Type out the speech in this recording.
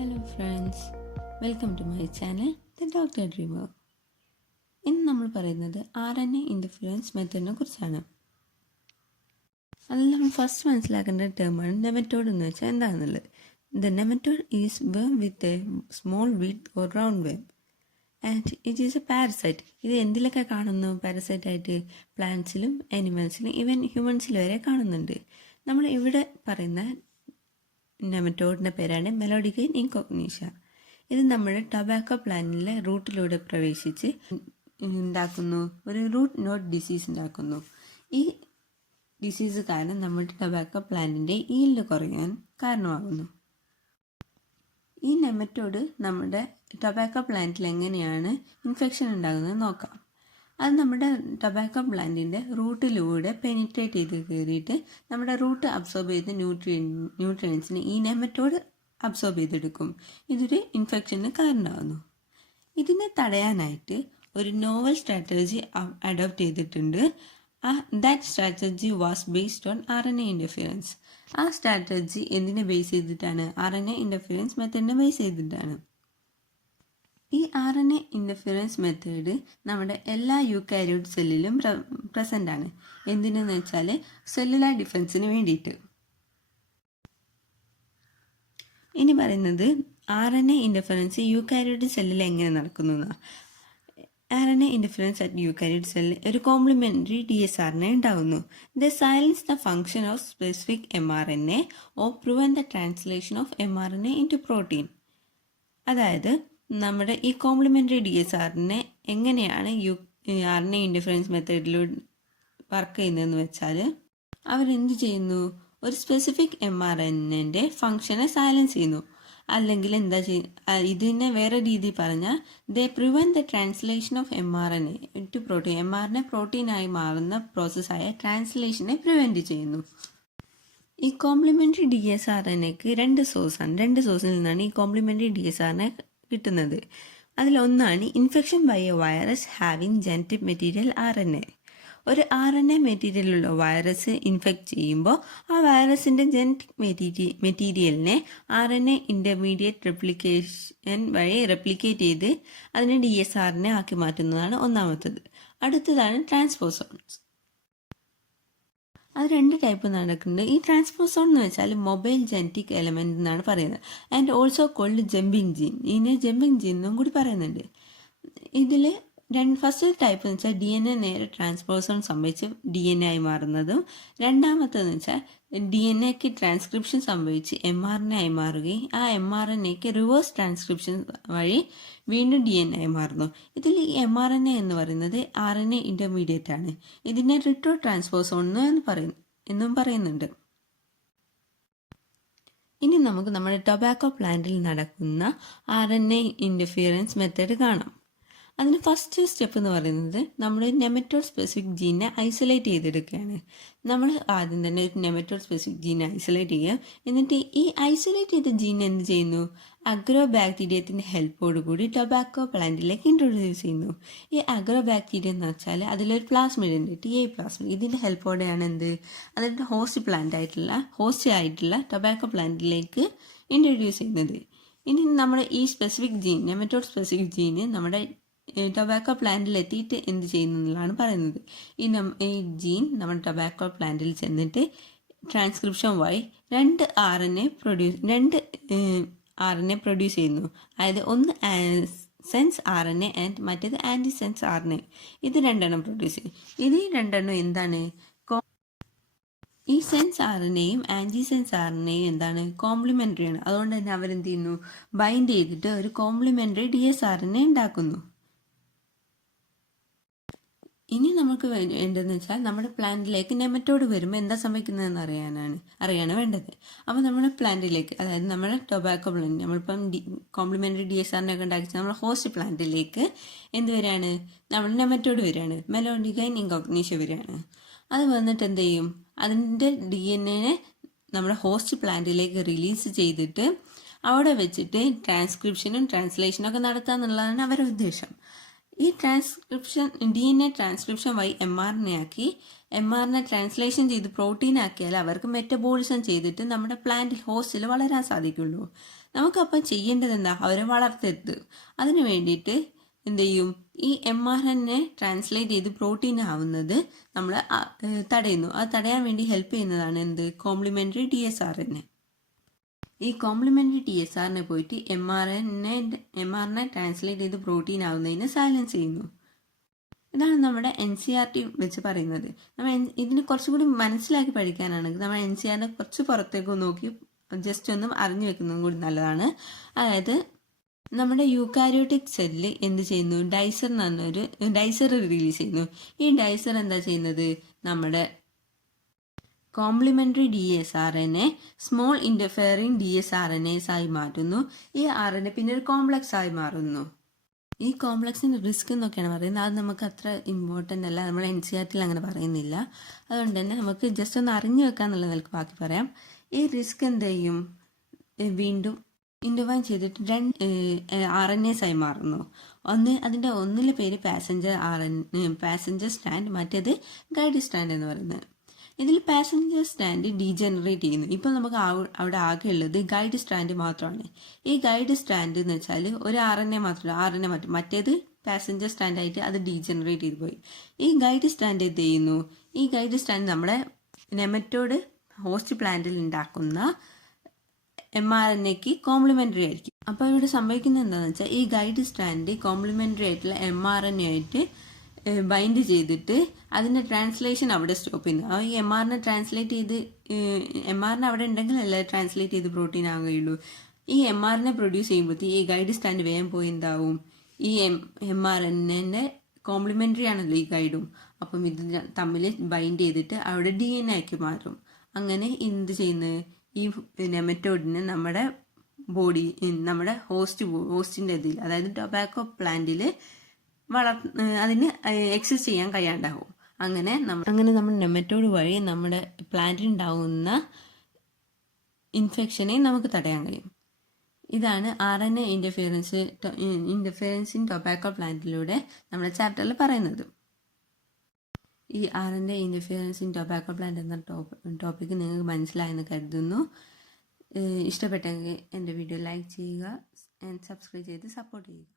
Hello friends, welcome to my channel the doctor dreamer. ഇന്ന് നമ്മൾ പറയുന്നത് RNA ഇൻ്റർഫിയറൻസ് മെത്തേഡിനെ കുറിച്ചാണ്. അതിൽ നമ്മൾ ഫസ്റ്റ് മനസ്സിലാക്കേണ്ട ടേമാണ് നെമറ്റോഡ് എന്ന് വെച്ചാൽ എന്താണെന്നുള്ളത്. The nematode is worm with a small with or round worm and it is a parasite. ഇത് എന്തിലൊക്കെ കാണുന്നു? പാരസൈറ്റായിട്ട് പ്ലാന്റ്സിലും ആനിമൽസിലും ഈവൻ ഹ്യൂമൻസിലും വരെ കാണുന്നുണ്ട്. നമ്മൾ ഇവിടെ പറയുന്ന നെമറ്റോഡിൻ്റെ പേരാണ് മെലോഡിഗൈൻ ഇൻകോഗ്നീഷ്യ. ഇത് നമ്മുടെ ടൊബാക്കോ പ്ലാന്റിലെ റൂട്ടിലൂടെ പ്രവേശിച്ച് ഉണ്ടാക്കുന്നു, ഒരു റൂട്ട് നോട്ട് ഡിസീസ് ഉണ്ടാക്കുന്നു. ഈ ഡിസീസ് കാരണം നമ്മുടെ ടൊബാക്കോ പ്ലാന്റിൻ്റെ ഈൽഡ് കുറയാൻ കാരണമാകുന്നു. ഈ നെമറ്റോഡ് നമ്മുടെ ടൊബാക്കോ പ്ലാന്റിൽ എങ്ങനെയാണ് ഇൻഫെക്ഷൻ ഉണ്ടാകുന്നത് നോക്കാം. അത് നമ്മുടെ ടൊബാക്കോ പ്ലാന്റിൻ്റെ റൂട്ടിലൂടെ പെനിട്രേറ്റ് ചെയ്ത് കയറിയിട്ട് നമ്മുടെ റൂട്ട് അബ്സോർബ് ചെയ്ത ന്യൂട്രിയൻസിനെ ഈ നെമറ്റോഡ് അബ്സോർബ് ചെയ്തെടുക്കും. ഇതൊരു ഇൻഫെക്ഷന് കാരണമാകുന്നു. ഇതിനെ തടയാനായിട്ട് ഒരു നോവൽ സ്ട്രാറ്റജി അഡോപ്റ്റ് ചെയ്തിട്ടുണ്ട്. That strategy was based on RNA interference. ആ സ്ട്രാറ്റജി എന്തിനെ ബേസ് ചെയ്തിട്ടാണ്? RNA ഇൻ്റർഫിയറൻസ് മെത്തേഡിനെ ബേസ് ചെയ്തിട്ടാണ്. ഈ RNA ഇൻ്റർഫിയറൻസ് മെത്തേഡ് നമ്മുടെ എല്ലാ യൂക്കാരിയോട്ട് സെല്ലിലും പ്രസൻ്റ് ആണ്. എന്തിനെന്ന് വെച്ചാൽ സെല്ലുലാർ ഡിഫൻസിന് വേണ്ടിയിട്ട്. ഇനി പറയുന്നത് RNA ഇൻ്റർഫിയറൻസ് യൂക്കാരിയോട്ട് സെല്ലിൽ എങ്ങനെ നടക്കുന്നു എന്നാണ്. RNA ഇൻ്റർഫിയറൻസ് അറ്റ് യൂക്കാരിയോട്ട് സെല്ലിൽ ഒരു കോംപ്ലിമെൻ്ററി DSRNA ഉണ്ടാകുന്നു. The silence the function of specific mRNA or prevent the translation of mRNA into protein. അതായത് നമ്മുടെ ഈ കോംപ്ലിമെൻ്ററി DSRNA എങ്ങനെയാണ് RNA ഇൻ്റർഫിയറൻസ് മെത്തേഡിലൂടെ വർക്ക് ചെയ്യുന്നതെന്ന് വെച്ചാൽ അവരെന്ത് ചെയ്യുന്നു? ഒരു സ്പെസിഫിക് mRNAൻ്റെ ഫങ്ഷനെ സൈലൻസ് ചെയ്യുന്നു. അല്ലെങ്കിൽ എന്താ ഇതിനെ വേറെ രീതിയിൽ പറഞ്ഞാൽ they prevent the translation of mRNA to protein. mRNA പ്രോട്ടീനായി മാറുന്ന പ്രോസസ്സായ ട്രാൻസ്ലേഷനെ പ്രിവെൻറ്റ് ചെയ്യുന്നു. ഈ കോംപ്ലിമെൻ്ററി DSRNAക്ക് രണ്ട് സോഴ്സിൽ നിന്നാണ് ഈ കോംപ്ലിമെൻ്ററി DSRNA കിട്ടുന്നത്. അതിലൊന്നാണ് infection by a virus having genetic material RNA. ഒരു RNA മെറ്റീരിയലുള്ള വൈറസ് ഇൻഫെക്റ്റ് ചെയ്യുമ്പോൾ ആ വൈറസിൻ്റെ ജനറ്റിക് മെറ്റീരിയലിനെ RNA ഇൻ്റർമീഡിയറ്റ് റെപ്ലിക്കേഷൻ വഴി റെപ്ലിക്കേറ്റ് ചെയ്ത് അതിനെ DSRNA ആക്കി മാറ്റുന്നതാണ് ഒന്നാമത്തത്. അടുത്തതാണ് ട്രാൻസ്പോസോൺസ്. അത് രണ്ട് ടൈപ്പ് നടക്കുന്നുണ്ട്. ഈ ട്രാൻസ്പോസോൺ എന്ന് വെച്ചാൽ മൊബൈൽ ജനറ്റിക് എലമെൻ്റ് എന്നാണ് പറയുന്നത്. And also called jumping gene. ഇതിനെ ജമ്പിങ് ജീൻ എന്നും കൂടി പറയുന്നുണ്ട്. ഇതിൽ ഫസ്റ്റ് ടൈപ്പ് എന്ന് വെച്ചാൽ DNA നേരെ ട്രാൻസ്പോസോൺ സംഭവിച്ച് DNA ആയി മാറുന്നതും, രണ്ടാമത്തേന്ന് വെച്ചാൽ DNAക്ക് ട്രാൻസ്ക്രിപ്ഷൻ സംഭവിച്ച് mRNA ആയി മാറുകയും ആ mRNAക്ക് റിവേഴ്സ് ട്രാൻസ്ക്രിപ്ഷൻ വഴി വീണ്ടും DNA ആയി മാറുന്നു. ഇതിൽ ഈ mRNA എന്ന് പറയുന്നത് RNA ഇൻ്റർമീഡിയറ്റ് ആണ്. ഇതിനെ റിട്രോ ട്രാൻസ്പോസോൺ എന്നും പറയുന്നുണ്ട്. ഇനി നമുക്ക് നമ്മുടെ ടൊബാക്കോ പ്ലാന്റിൽ നടക്കുന്ന RNA ഇൻ്റർഫിയറൻസ് മെത്തേഡ് കാണാം. അതിന് ഫസ്റ്റ് സ്റ്റെപ്പ് എന്ന് പറയുന്നത് നമ്മൾ നെമറ്റോഡ് സ്പെസിഫിക് ജീനെ ഐസൊലേറ്റ് ചെയ്തെടുക്കുകയാണ്. നമ്മൾ ആദ്യം തന്നെ ഒരു നെമറ്റോഡ് സ്പെസിഫിക് ജീനെ ഐസൊലേറ്റ് ചെയ്യുക. എന്നിട്ട് ഈ ഐസൊലേറ്റ് ചെയ്ത ജീൻ എന്ത് ചെയ്യുന്നു? അഗ്രോ ബാക്ടീരിയത്തിൻ്റെ ഹെൽപ്പോടുകൂടി ടൊബാക്കോ പ്ലാന്റിലേക്ക് ഇൻട്രൊഡ്യൂസ് ചെയ്യുന്നു. ഈ അഗ്രോ ബാക്ടീരിയ എന്ന് വെച്ചാൽ അതിലൊരു പ്ലാസ്മിഡ് ഉണ്ട്, TA പ്ലാസ്മിഡ്. ഇതിൻ്റെ ഹെൽപ്പോടെയാണ് അതിൻ്റെ ഹോസ്റ്റ് ആയിട്ടുള്ള ടൊബാക്കോ പ്ലാന്റിലേക്ക് ഇൻട്രൊഡ്യൂസ് ചെയ്യുന്നത്. ഇനി നമ്മുടെ ഈ സ്പെസിഫിക് ജീൻ, നെമറ്റോഡ് സ്പെസിഫിക് ജീന് നമ്മുടെ ടൊബാക്കോ പ്ലാന്റിൽ എത്തിയിട്ട് എന്ത് ചെയ്യുന്നു എന്നുള്ളതാണ് പറയുന്നത്. ഈ ജീൻ നമ്മുടെ ടൊബാക്കോ പ്ലാന്റിൽ ചെന്നിട്ട് ട്രാൻസ്ക്രിപ്ഷൻ വഴി രണ്ട് RNA പ്രൊഡ്യൂസ് ചെയ്യുന്നു. അതായത് ഒന്ന് സെൻസ് RNA ആൻഡ് മറ്റേത് ആൻറ്റി സെൻസ് RNA. ഇത് രണ്ടെണ്ണം പ്രൊഡ്യൂസ് ചെയ്യും. ഇത് രണ്ടെണ്ണം എന്താണ്? ഈ സെൻസ് RNAയും ആൻറ്റി സെൻസ് RNAയും എന്താണ്? കോംപ്ലിമെൻ്ററി ആണ്. അതുകൊണ്ട് തന്നെ അവരെന്ത് ചെയ്യുന്നു? ബൈൻഡ് ചെയ്തിട്ട് ഒരു കോംപ്ലിമെൻ്ററി DSRNA ഉണ്ടാക്കുന്നു. ഇനി നമുക്ക് വേണ്ടതെന്ന് വെച്ചാൽ നമ്മുടെ പ്ലാന്റിലേക്ക് നെമറ്റോഡ് വരുമ്പോൾ എന്താ സംഭവിക്കുന്നതെന്ന് അറിയാണ് വേണ്ടത്. അപ്പോൾ നമ്മുടെ പ്ലാന്റിലേക്ക്, അതായത് നമ്മുടെ ടൊബാക്കോ പ്ലാന്റ്, നമ്മളിപ്പം കോംപ്ലിമെൻ്ററി DSRNA ഒക്കെ ഉണ്ടാക്കി നമ്മുടെ ഹോസ്റ്റ് പ്ലാന്റിലേക്ക് എന്ത് വരികയാണ്? നമ്മുടെ നെമറ്റോഡ് വരികയാണ്, മെലോഡിഗൈൻ ഇൻകോഗ്നീഷ്യ വരികയാണ്. അത് വന്നിട്ട് എന്ത് ചെയ്യും? അതിൻ്റെ DNA നമ്മുടെ ഹോസ്റ്റ് പ്ലാന്റിലേക്ക് റിലീസ് ചെയ്തിട്ട് അവിടെ വെച്ചിട്ട് ട്രാൻസ്ക്രിപ്ഷനും ട്രാൻസ്ലേഷനും ഒക്കെ നടത്തുക എന്നുള്ളതാണ് അവരുടെ ഉദ്ദേശം. ഈ ട്രാൻസ്ക്രിപ്ഷൻ DNA ട്രാൻസ്ക്രിപ്ഷൻ വഴി mRNA ആക്കി mRNA ട്രാൻസ്ലേഷൻ ചെയ്ത് പ്രോട്ടീൻ ആക്കിയാൽ അവർക്ക് മെറ്റബോളിസം ചെയ്തിട്ട് നമ്മുടെ പ്ലാന്റ് ഹോസ്റ്റിൽ വളരാൻ സാധിക്കുള്ളൂ. നമുക്കപ്പം ചെയ്യേണ്ടത് എന്താ? അവരെ വളർത്തരുത്. അതിന് വേണ്ടിയിട്ട് എന്ത് ചെയ്യും? ഈ mRNA ട്രാൻസ്ലേറ്റ് ചെയ്ത് പ്രോട്ടീൻ ആവുന്നത് നമ്മൾ തടയുന്നു. അത് തടയാൻ വേണ്ടി ഹെൽപ്പ് ചെയ്യുന്നതാണ് എന്ത്? Complementary DSRNA. ഈ കോംപ്ലിമെൻ്ററി TSRനെ പോയിട്ട് mRNA ട്രാൻസ്ലേറ്റ് ചെയ്ത് പ്രോട്ടീൻ ആവുന്നതിന് സൈലൻസ് ചെയ്യുന്നു. ഇതാണ് നമ്മുടെ NCERT വെച്ച് പറയുന്നത്. നമ്മൾ ഇതിന് കുറച്ചുകൂടി മനസ്സിലാക്കി പഠിക്കാനാണെങ്കിൽ നമ്മൾ NCERT കുറച്ച് പുറത്തേക്ക് നോക്കി ജസ്റ്റ് ഒന്നും അറിഞ്ഞു വെക്കുന്നതും കൂടി നല്ലതാണ്. അതായത് നമ്മുടെ യൂക്കാരിയോട്ടിക് സെല്ലിൽ എന്ത് ചെയ്യുന്നു? ഡൈസർ റിലീസ് ചെയ്യുന്നു. ഈ ഡൈസർ എന്താ ചെയ്യുന്നത്? നമ്മുടെ കോംപ്ലിമെൻ്ററി DSRNA സ്മോൾ ഇൻ്റർഫെയറിംഗ് DSRNAs ആയി മാറ്റുന്നു. ഈ RNA പിന്നെ ഒരു കോംപ്ലക്സ് ആയി മാറുന്നു. ഈ കോംപ്ലക്സിൻ്റെ റിസ്ക് എന്നൊക്കെയാണ് പറയുന്നത്. അത് നമുക്ക് അത്ര ഇമ്പോർട്ടൻ്റ് അല്ല, നമ്മൾ NCERTയിൽ അങ്ങനെ പറയുന്നില്ല. അതുകൊണ്ട് തന്നെ നമുക്ക് ജസ്റ്റ് ഒന്ന് അറിഞ്ഞു വെക്കാന്നുള്ള നിലക്ക് ബാക്കി പറയാം. ഈ റിസ്ക് എന്ത് ചെയ്യും? വീണ്ടും ഇൻഡുവൈൻ ചെയ്തിട്ട് 2 RNAs ആയി മാറുന്നു. അതിൻ്റെ ഒന്നിലെ പേര് പാസഞ്ചർ സ്റ്റാൻഡ്, മറ്റേത് ഗൈഡ് സ്റ്റാൻഡ് എന്ന് പറയുന്നത്. ഇതിൽ പാസഞ്ചർ സ്റ്റാൻഡ് ഡീജനറേറ്റ് ചെയ്യുന്നു. ഇപ്പോൾ നമുക്ക് അവിടെ ആകെ ഉള്ളത് ഗൈഡ് സ്റ്റാൻഡ് മാത്രമാണ്. ഈ ഗൈഡ് സ്റ്റാൻഡ് എന്ന് വെച്ചാൽ ഒരു RNA മാത്രമല്ല, മറ്റേത് പാസഞ്ചർ സ്റ്റാൻഡായിട്ട് അത് ഡീജനറേറ്റ് ചെയ്ത് പോയി. ഈ ഗൈഡ് സ്റ്റാൻഡ് എന്ത് ചെയ്യുന്നു? ഈ ഗൈഡ് സ്റ്റാൻഡ് നമ്മുടെ നെമറ്റോഡ് ഹോസ്റ്റ് പ്ലാന്റിൽ ഉണ്ടാക്കുന്ന mRNAക്ക് കോംപ്ലിമെൻ്ററി ആയിരിക്കും. അപ്പോൾ ഇവിടെ സംഭവിക്കുന്നത് എന്താണെന്ന് വെച്ചാൽ ഈ ഗൈഡ് സ്റ്റാൻഡ് കോംപ്ലിമെൻ്ററി ആയിട്ടുള്ള mRNA ആയിട്ട് ബൈൻഡ് ചെയ്തിട്ട് അതിൻ്റെ ട്രാൻസ്ലേഷൻ അവിടെ സ്റ്റോപ്പ് ചെയ്യുന്നു. ആ ഈ mRNA ട്രാൻസ്ലേറ്റ് ചെയ്ത് mRNA അവിടെ ഉണ്ടെങ്കിലല്ലേ ട്രാൻസ്ലേറ്റ് ചെയ്ത് പ്രോട്ടീൻ ആകുകയുള്ളൂ. ഈ mRNA പ്രൊഡ്യൂസ് ചെയ്യുമ്പോഴത്തേക്ക് ഈ ഗൈഡ് സ്റ്റാൻഡ് വേഗം പോയി എന്താവും? ഈ mRNA കോംപ്ലിമെൻ്ററി ആണല്ലോ ഈ ഗൈഡും. അപ്പം ഇത് തമ്മിൽ ബൈൻഡ് ചെയ്തിട്ട് അവിടെ DNA ആക്കി മാറും. അങ്ങനെ എന്ത് ചെയ്യുന്നത്? ഈ നെമറ്റോഡിന് നമ്മുടെ ഹോസ്റ്റിൻ്റെ ഇതിൽ, അതായത് ടൊബാക്കോ പ്ലാന്റിൽ അതിന് എക്സിസ്റ്റ് ചെയ്യാൻ കഴിയാണ്ടാവും. അങ്ങനെ നമ്മൾ നെമറ്റോഡ് വഴി നമ്മുടെ പ്ലാന്റിനുണ്ടാവുന്ന ഇൻഫെക്ഷനെ നമുക്ക് തടയാൻ കഴിയും. ഇതാണ് RNA ഇൻ്റർഫിയറൻസ് ഇൻ ടൊബാക്കോ പ്ലാന്റിലൂടെ നമ്മുടെ ചാപ്റ്ററിൽ പറയുന്നത്. ഈ RNA interference in tobacco plant എന്ന ടോപ്പിക്ക് നിങ്ങൾക്ക് മനസ്സിലായെന്ന് കരുതുന്നു. ഇഷ്ടപ്പെട്ടെങ്കിൽ എൻ്റെ വീഡിയോ ലൈക്ക് ചെയ്യുക, സബ്സ്ക്രൈബ് ചെയ്ത് സപ്പോർട്ട് ചെയ്യുക.